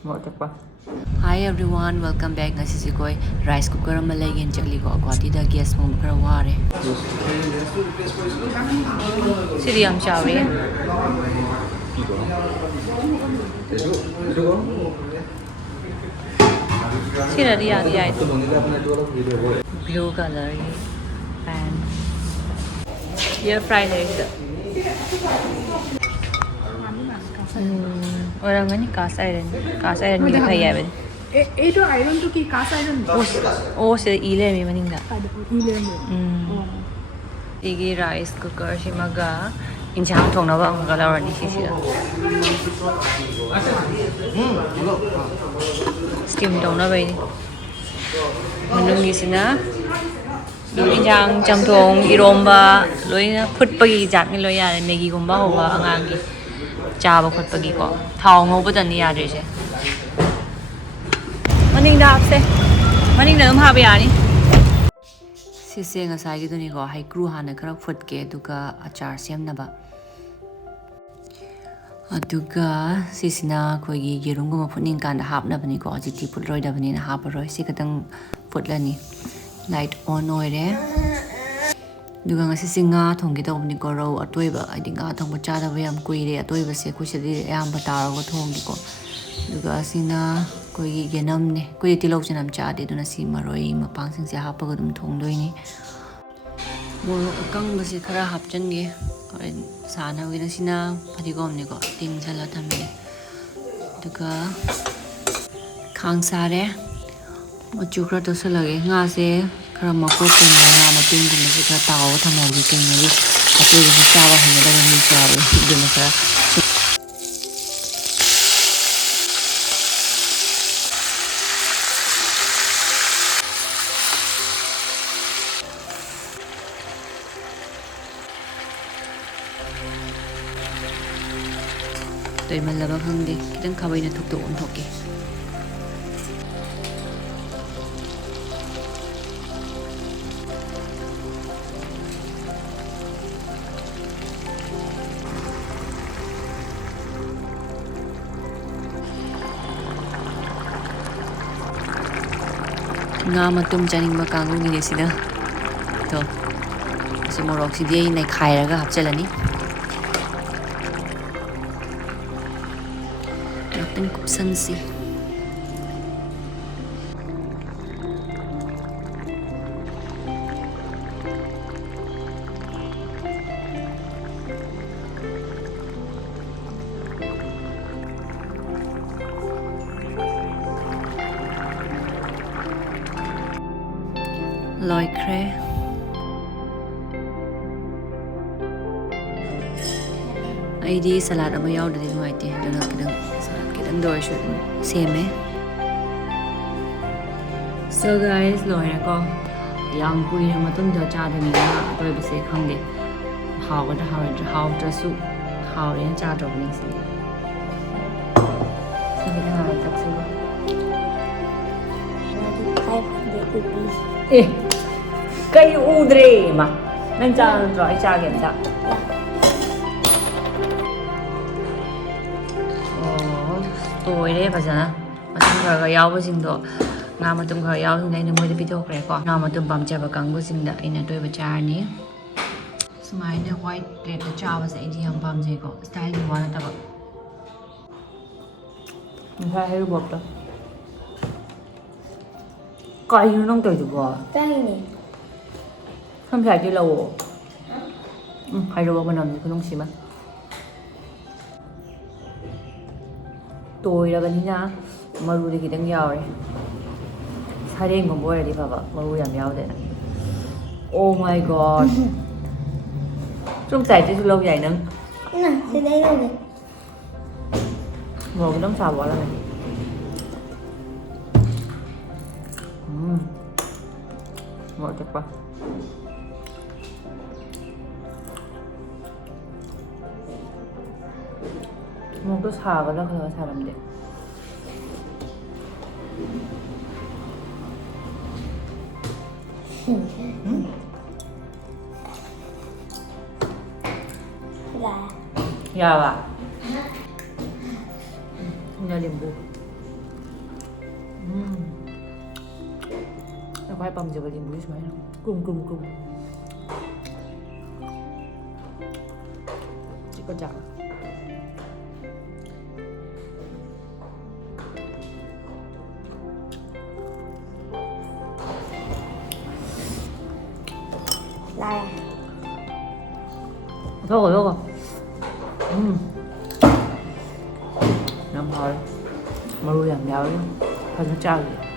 Hi everyone, welcome back. Ngasi si koi rice cooker ama lagin chakli ko akwati da gas mo kara ware. Sidi am chawi. Sira dia itu. Blue color pan. Air fry itu. orang ni cast iron ni khai ya ben এই তো iron তো কি কাঁচা iron oh se ile mi maning da ইলে igi rice cooker shi maga injang thong na ba ang ga law ni si da steam dong na bai ni manung gi sina injang cham thong iromba loina phut pa gi jat ni lo ya maggi gumba ho ba angang gi chaba khot pa gi ko thau ngo ba dan ni ya de se maning da apse maning da ha ba ya ni sise nga sai gi duni ko hai crew hana khara phut ke duka achar sem na ba aduga sisina ko gi gerung go phuning kan da hap na bani ko ji ti phut roi da bani na hap roi si kadang phut la ni light on oi re duga nga sisinga thong gi da bani ko ro atoi ba ai dinga thong ba cha da ba yam kui re atoi ba se ku se di yam ba ta ro thong gi ko duga sina ko gi genam ne ko ti lo chinam cha de duna si maroi ma pang sing se hap ga dum thong doi ni mo kang ba se khara hap chen gi sana wi na sina phadi gom ni ko tin chala tham ne duga khang sa re mo chu khra to sala ge nga se khara ma ko ko na ma tung gu se khra ta o tham gi ke ni ate gi cha ba hin da ni cha ro du na khra tôi mà là bao hưng đi đang khâu bây giờ thuộc tụ ổn thuộc kì nga mà tum chaning mà càng luôn như thế nữa thôi sẽ một rọc gì này khai ra cái hấp chân là ní natin kupsan si loi kre ai đi salad ama yaw da di nuai te dana kidang anh đôi chuyện xem ấy. So guys, rồi nè con. Yang quy mà tuần giờ cha thì mình tôi bị sẽ không để hào cái hào cho su hào đến cha cho mình sẽ. Xin cái nào thật sự. Ê, cây udre mà nên cha rồi cha kiểm tra. tôi đấy bây giờ mà tum khởi cái yao với sinh đó ngà mà tum khởi yao thì này nó mới được biết thôi cái con ngà mà tum bám chè và cắn với sinh đó anh là tôi với cha ní smile này white red là cha và sẽ đi ham bám chè có style như vậy đó mình phải hiểu bột đó coi như nó từ từ bò cái này không phải chỉ lâu hay rồi bên nào thì không xí mà tôi là bên nhà maru đi cái đang giàu đấy sai đến còn bôi đi 봐봐 maru làm giàu đấy oh my god trong chạy chứ lâu dài nữa nè thì đây đâu này ngồi cái đống xào bỏ ra này ngồi chặt qua 또 사과를 그런 사람들 응? 야와 nhà điểm bù แล้วก็ให้ปั๊มจะไปริมบุ้ยใช่ไหมกลุ่มจิกก็จับ来， 먹어. 너무 맛있어. 머리 안 나와요. 아주 짜게.